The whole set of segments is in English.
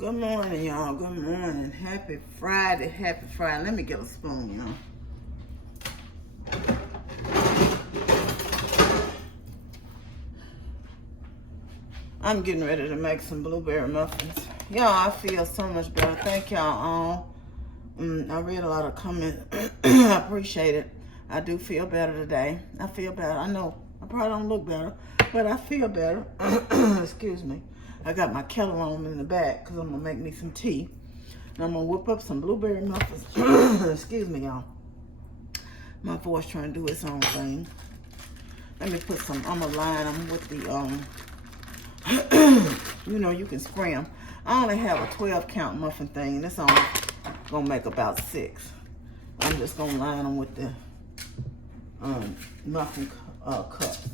Good morning, y'all. Good morning. Happy Friday. Happy Friday. Let me get a spoon, y'all. I'm getting ready to make some blueberry muffins. Y'all, I feel so much better. Thank y'all all. I read a lot of comments. I appreciate it. I do feel better today. I feel better. I know I probably don't look better, but I feel better. Excuse me. I got my kettle on in the back because I'm going to make me some tea. And I'm going to whip up some blueberry muffins. Excuse me, y'all. My voice trying to do its own thing. Let me put some, I'm going to line them with the, you know, you can spray them. I only have a 12 count muffin thing. And it's only going to make about 6. I'm just going to line them with the muffin cups.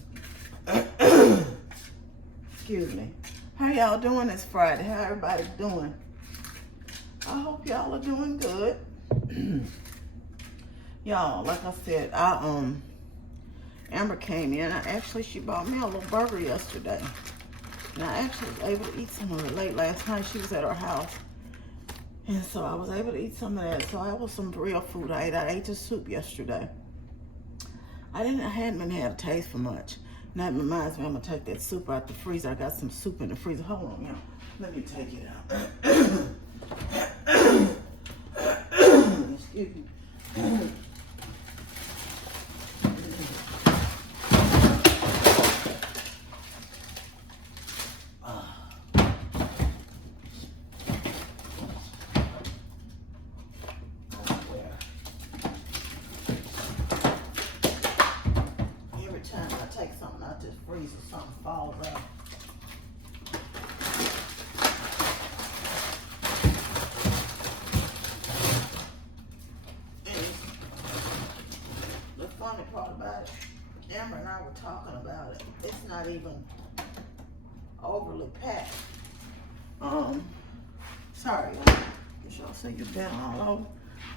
Excuse me. How y'all doing this Friday? How everybody doing? I hope y'all are doing good. Y'all, like I said, Amber came in. She bought me a little burger yesterday. And I actually was able to eat some of it late last night. She was at our house. And so I was able to eat some of that. So that was some real food I ate. I ate the soup yesterday. I hadn't been had a taste for much. And that reminds me, I'm gonna take that soup out the freezer. I got some soup in the freezer. Hold on, y'all. Let me take it out. Excuse me. Every time I take something out this freezer, something falls out. The funny part about it, Amber and I were talking about it. It's not even overly packed. Sorry, y'all see you been all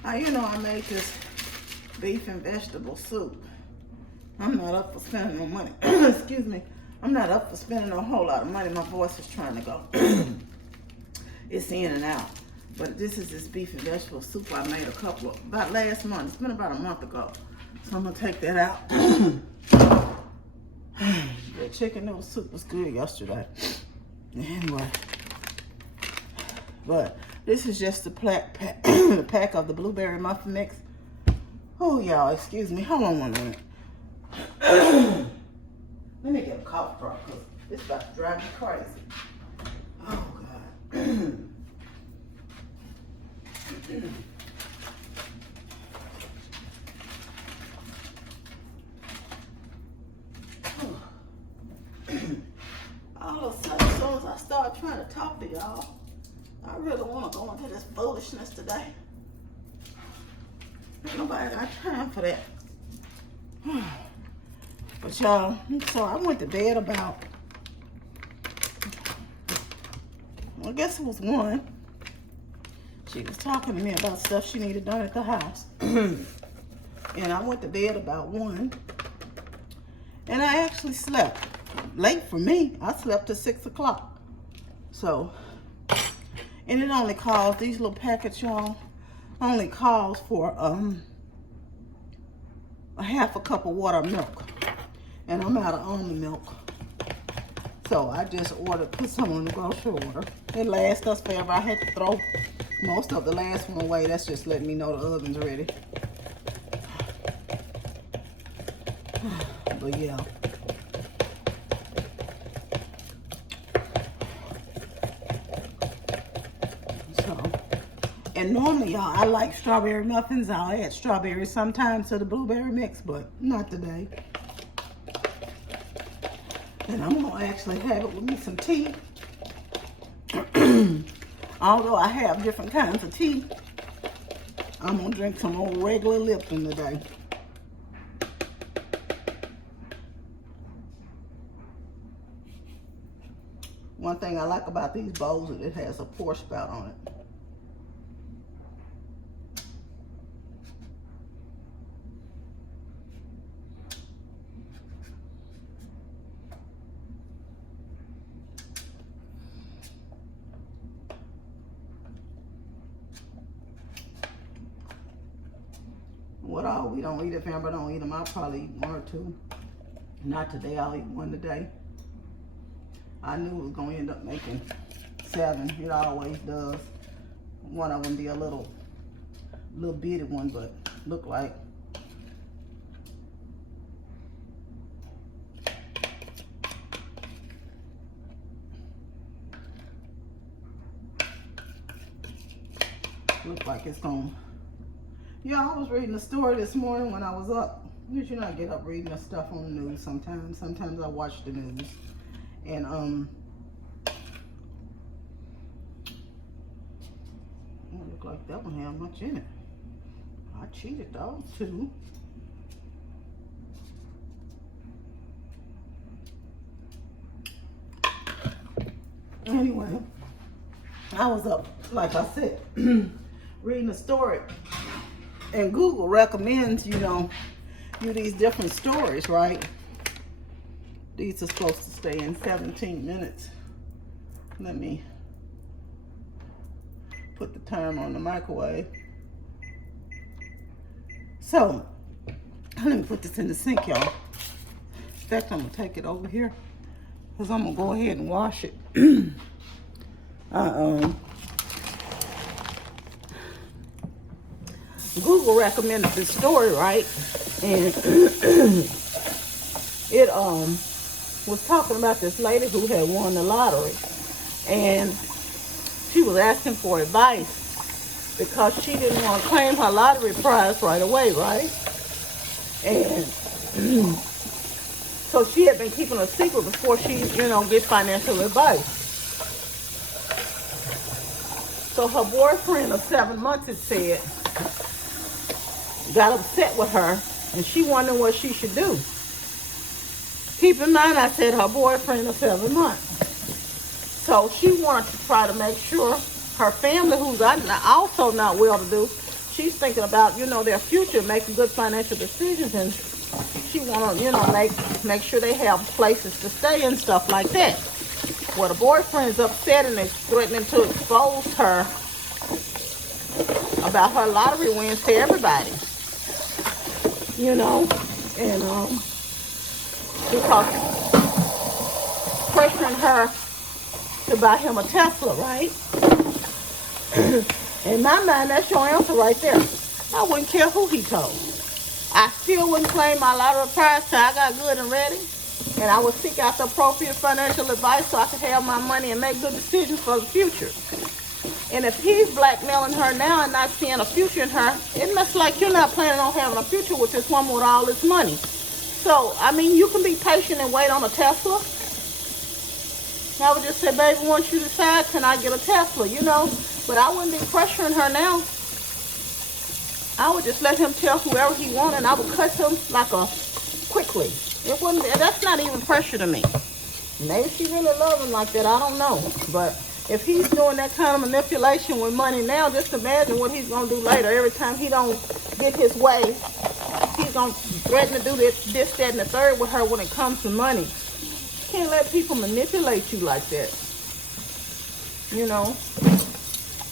over. You know I made this beef and vegetable soup. I'm not up for spending no money. Excuse me. I'm not up for spending a whole lot of money. My voice is trying to go. It's in and out. But this is this beef and vegetable soup I made about last month. It's been about a month ago. So I'm going to take that out. The chicken noodle soup was good yesterday. Anyway. But this is just the pack of the blueberry muffin mix. Oh, y'all, excuse me. Hold on 1 minute. Let me get a cough drop because it's about to drive me crazy. Oh, God. All of a sudden, as soon as I start trying to talk to y'all, I really want to go into this foolishness today. Ain't nobody got time for that. But y'all, so I went to bed about, I guess it was 1. She was talking to me about stuff she needed done at the house. And I went to bed about 1. And I actually slept. Late for me. I slept till 6 o'clock. So, and it only calls, these little packets, y'all, only calls for a half a cup of water of milk. And I'm out of almond milk. So I just put some on the grocery order. It lasts us forever. I had to throw most of the last one away. That's just letting me know the oven's ready. But yeah. So, and normally, y'all, I like strawberry muffins. I'll add strawberries sometimes to the blueberry mix, but not today. And I'm going to actually have it with me some tea. Although I have different kinds of tea, I'm going to drink some old regular Lipton today. One thing I like about these bowls is it has a pour spout on it. what all we don't eat. If Amber don't eat them, I'll probably eat 1 or 2. Not today, I'll eat 1 today. I knew it was going to end up making 7. It always does. One of them be a little bitty one, but look like. Look like it's going. Yeah, I was reading the story this morning when I was up. Usually I get up reading the stuff on the news sometimes. Sometimes I watch the news. And it look like that one had much in it. I cheated though too. Anyway, I was up, like I said, reading a story, and Google recommends, you these different stories, right? These are supposed to stay in 17 minutes. Let me put the timer on the microwave. So, let me put this in the sink, y'all. In fact, I'm gonna take it over here because I'm gonna go ahead and wash it. Google recommended this story, right? And it was talking about this lady who had won the lottery, and she was asking for advice because she didn't want to claim her lottery prize right away, right? And so she had been keeping a secret before she, get financial advice. So her boyfriend of 7 months, it said, got upset with her, and she wondered what she should do. Keep in mind, I said her boyfriend of 7 months. So she wanted to try to make sure her family, who's also not well-to-do, she's thinking about, their future, making good financial decisions, and she want to, make sure they have places to stay and stuff like that. Well, the boyfriend's upset and is threatening to expose her about her lottery wins to everybody. And because pressuring her to buy him a Tesla, right? In my mind, that's your answer right there. I wouldn't care who he told. I still wouldn't claim my lottery prize till I got good and ready. And I would seek out the appropriate financial advice so I could have my money and make good decisions for the future. And if he's blackmailing her now and not seeing a future in her, it looks like you're not planning on having a future with this woman with all this money. So, you can be patient and wait on a Tesla. I would just say, baby, once you decide, can I get a Tesla, But I wouldn't be pressuring her now. I would just let him tell whoever he wanted, and I would cut him quickly. That's not even pressure to me. Maybe she really loves him like that, I don't know. But if he's doing that kind of manipulation with money now, just imagine what he's going to do later. Every time he don't get his way, he's going to threaten to do this, that, and the third with her when it comes to money. You can't let people manipulate you like that.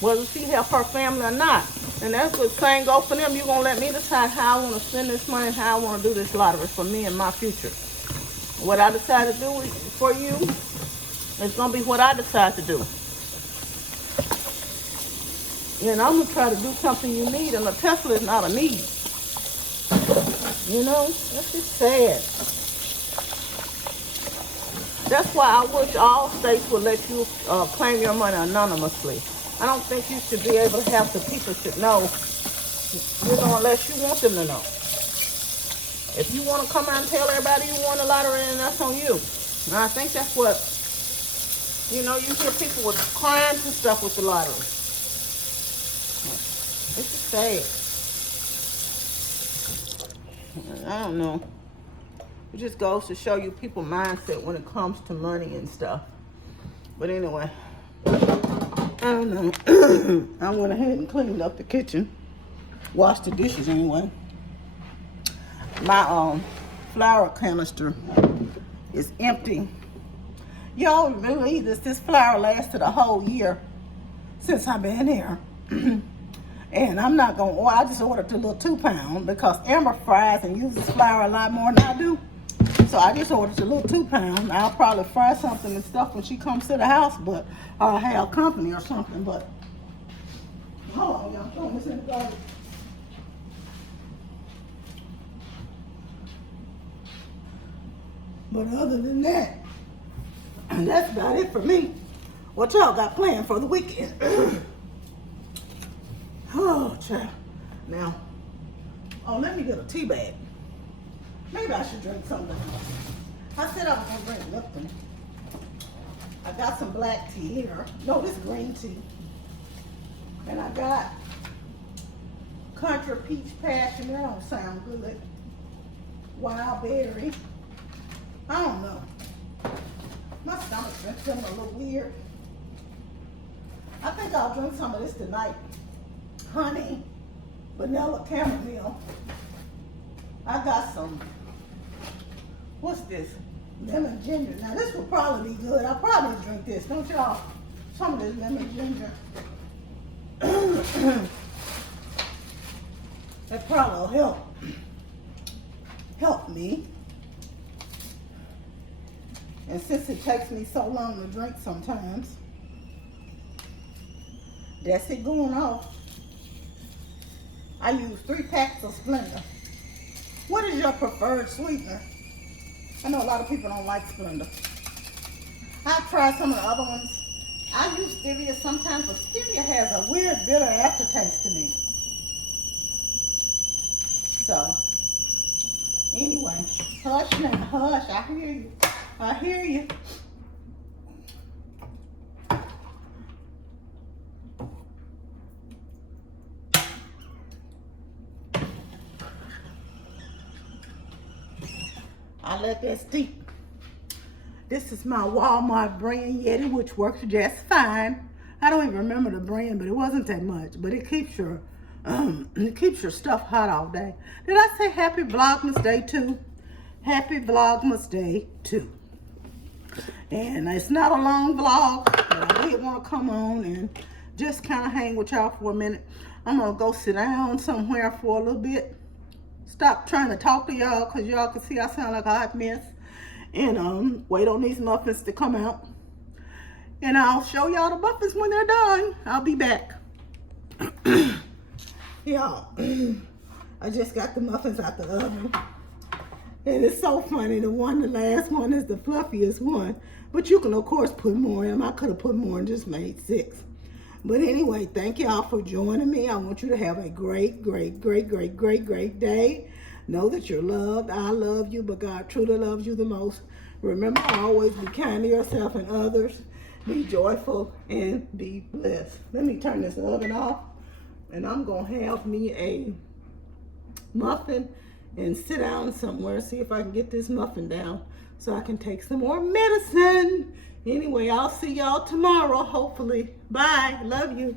Whether she help her family or not. And that's what saying go for them. You're going to let me decide how I want to spend this money, how I want to do this lottery for me and my future. What I decide to do for you, it's going to be what I decide to do. And I'm going to try to do something you need, and a Tesla is not a need. That's just sad. That's why I wish all states would let you claim your money anonymously. I don't think you should be able to have the people should know, unless you want them to know. If you want to come out and tell everybody you won the lottery, then that's on you. And I think that's what, you hear people with crimes and stuff with the lottery. It's just sad. I don't know. It just goes to show you people's mindset when it comes to money and stuff. But anyway, I don't know. I went ahead and cleaned up the kitchen. Washed the dishes anyway. My flour canister is empty. Y'all believe this flour lasted a whole year since I've been here. And I'm not gonna order, I just ordered the little 2-pound because Amber fries and uses flour a lot more than I do. So I just ordered the little 2-pound. I'll probably fry something and stuff when she comes to the house, but I'll have company or something. But hold on, y'all, throwing this in the garbage. But other than that, and that's about it for me. What y'all got planned for the weekend? Oh, child. Now, let me get a tea bag. Maybe I should drink something. I said I was going to drink Lipton. I got some black tea here. No, this green tea. And I got Country Peach Passion. That don't sound good. Wild Berry. I don't know. My stomach's been feeling a little weird. I think I'll drink some of this tonight. Honey, vanilla chamomile. I got some, what's this? Lemon ginger. Now this will probably be good. I'll probably drink this, don't y'all? Some of this lemon ginger. That probably will help me. And since it takes me so long to drink sometimes, that's it going off. I use 3 packs of Splenda. What is your preferred sweetener? I know a lot of people don't like Splenda. I've tried some of the other ones. I use stevia sometimes, but stevia has a weird bitter aftertaste to me. So, anyway, hush now, hush, I hear you. I hear you. I let that steep. This is my Walmart brand Yeti, which works just fine. I don't even remember the brand, but it wasn't that much. But it keeps your stuff hot all day. Did I say happy Vlogmas Day 2? Happy Vlogmas Day 2. And it's not a long vlog, but I did want to come on and just kind of hang with y'all for a minute. I'm going to go sit down somewhere for a little bit. Stop trying to talk to y'all because y'all can see I sound like a hot mess. And wait on these muffins to come out. And I'll show y'all the muffins when they're done. I'll be back. Y'all, I just got the muffins out the oven. And it's so funny. The last one is the fluffiest one. But you can, of course, put more in them. I could have put more and just made 6. But anyway, thank y'all for joining me. I want you to have a great, great, great, great, great, great day. Know that you're loved. I love you, but God truly loves you the most. Remember, always be kind to yourself and others. Be joyful and be blessed. Let me turn this oven off. And I'm going to have me a muffin and sit down somewhere, see if I can get this muffin down so I can take some more medicine. Anyway, I'll see y'all tomorrow, hopefully. Bye. Love you.